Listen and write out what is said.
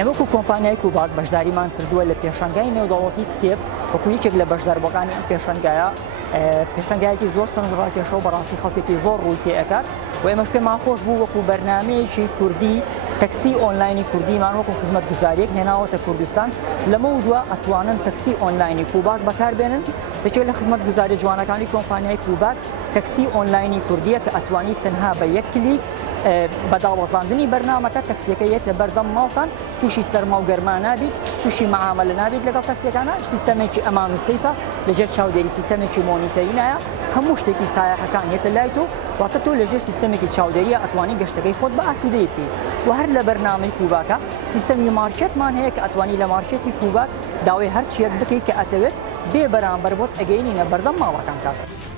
ئێمەکو کۆمپانیای کوباک بەشداریمان کردووە لە پێشەنگای نێودەوڵەتی کتێب وەکو یەکێک لە بەشداربووەکانی ئەم پێشەنگایە پێشەنگایەکی زۆر سەرنجڕاکێشە و بەڕاستی خەڵکێکی زۆر ڕووی تێئەکات و ئێمەش پێمان خۆش بوو وەکو بەرنامەیەکی کوردی تەکسی ئۆنلاینی کوردیمان وەکو خزمەتگوزاریەک هێناوەتە کوردستان لەمە و دووە ئەتوانن تەکسی ئۆنلاینی کوباک بەکاربێنن یەکێک لە خزمەتگوزاریە جوانەکانی کۆمپانیای کوباک تەکسی ئۆنلاینی کوردیە کە ئەتوانیت تەنها بە یەک کلیک بەداوەزاندنی بەرنامەکە تەکسیەکە یەتە بەردەم ماڵتان تووشی سەرما و گەرما نابیت تووشی مەعامەلە نابیت لەگەڵ تەکسیەکانە سیستەمێکی ئەمان و سەیفە لەژێر چاودێری سیستەمێکی مۆنیتەرینایە هەموو شتێکی سایەحەکان یەتە لای تۆ واتە تۆ لەژێر سیستەمێکی چاودێریە ئەتوانی گەشتەکەی خۆت بە ئاسوودەیە بکەیت و هەر لە بەرنامەی کوباکە سیستەمی مارکێتمان هەیە کە ئەتوانی لە مارکێتی کوباک داوای هەرچیەک بکەیت کە ئەتەوێت بێ بەرامبەر بۆت ئەگەینینە بەردەم ماڵەکان کات.